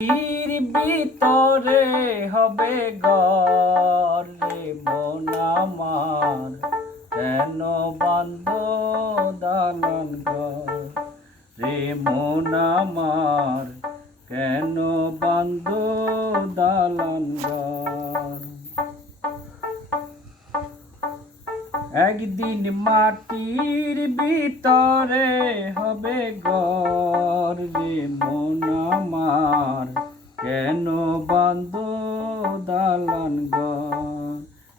মাটির ভিতরে হবে রে মন আমার। কেন বান্ধ দালান ঘর রে মন কেন বান্ধ দালান ঘর একদিন মাটির ভিতরে হবে ঘর রে মন আমার কেন বান্ধ দালান ঘর?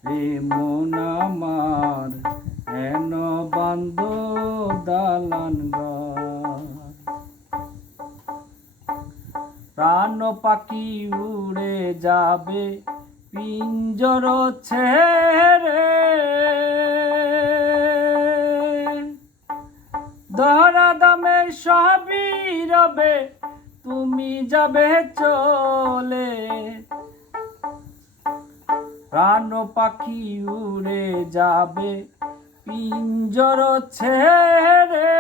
রে আমার কেন বান্ধ দালান প্রাণ পাখি উড়ে যাবে, পিঞ্জর ছেড়ে। ধরা দামে সবই রবে তুমি যাবে চলে। প্রাণ পাখি উড়ে যাবে, পিঞ্জর ছেড়ে।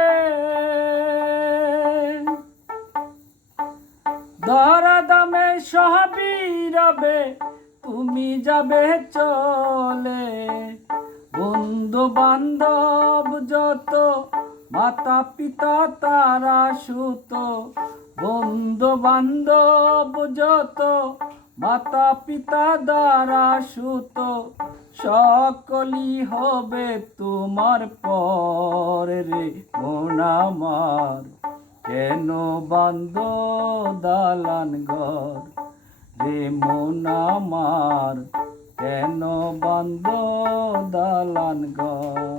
ধরা দামে সবই রবে তুমি যাবে চলে। বন্ধু বান্ধব যত মাতা পিতা তারা সুত বন্ধু বান্ধব যত মাতা পিতা দ্বারা সুত সকলি হবে তোমার পর রে আমার। কেন বান্ধ দালান ঘর রে আমার? কেন বান্ধ দালান ঘর?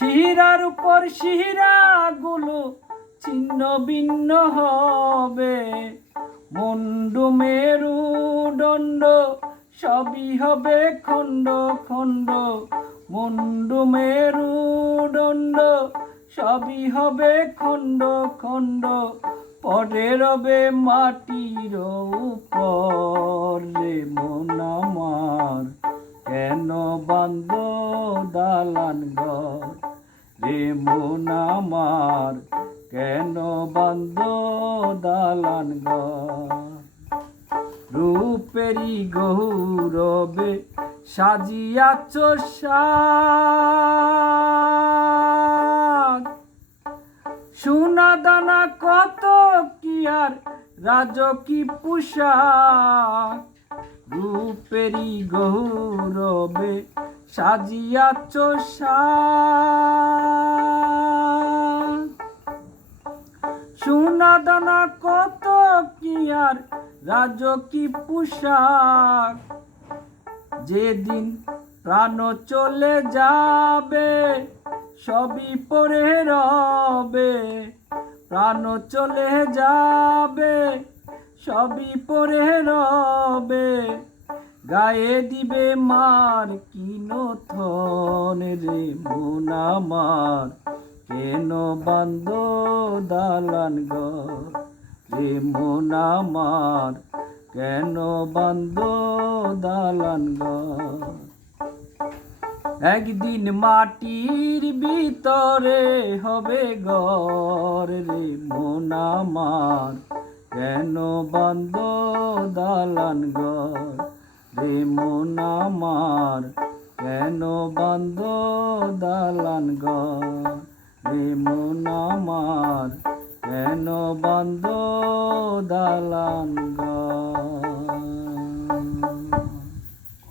শিরার উপর শিরাগুলো ছিন্ন ভিন্ন হবে। মুন্ডু মেরু দণ্ড, সবই হবে খণ্ড খণ্ড। মুন্ডু মেরু দণ্ড, সবই হবে খণ্ড খণ্ড। পরে রবে মাটির উপর রে মন আমার, কেন বান্ধ দালান ঘর? রে মন আমার কেন বান্ধ দালান রূপেরি গৌরবে সাজিয়াছ সোনা দানা কত কি আর রাজকি পোশাক। রূপেরি গৌরবে সাজিয়াছ সোনা দানা কত কি আর রাজকি পোশাক? যেদিন প্রাণ চলে যাবে, সবই পরে রবে। প্রাণ চলে যাবে, সবই পরে রবে। গায়ে দিবে মার কিনো থন রে মন আমার। কেন বান্ধ দালান ঘর রে আমার? কেন বান্ধ দালান ঘর? একদিন মাটির ভিতরে হবে ঘর রে মন আমার। কেন বান্ধ দালান ঘর? রে মন আমার কেন বান্ধ দালান ঘর মন আমার কেন বান্ধ দালান ঘর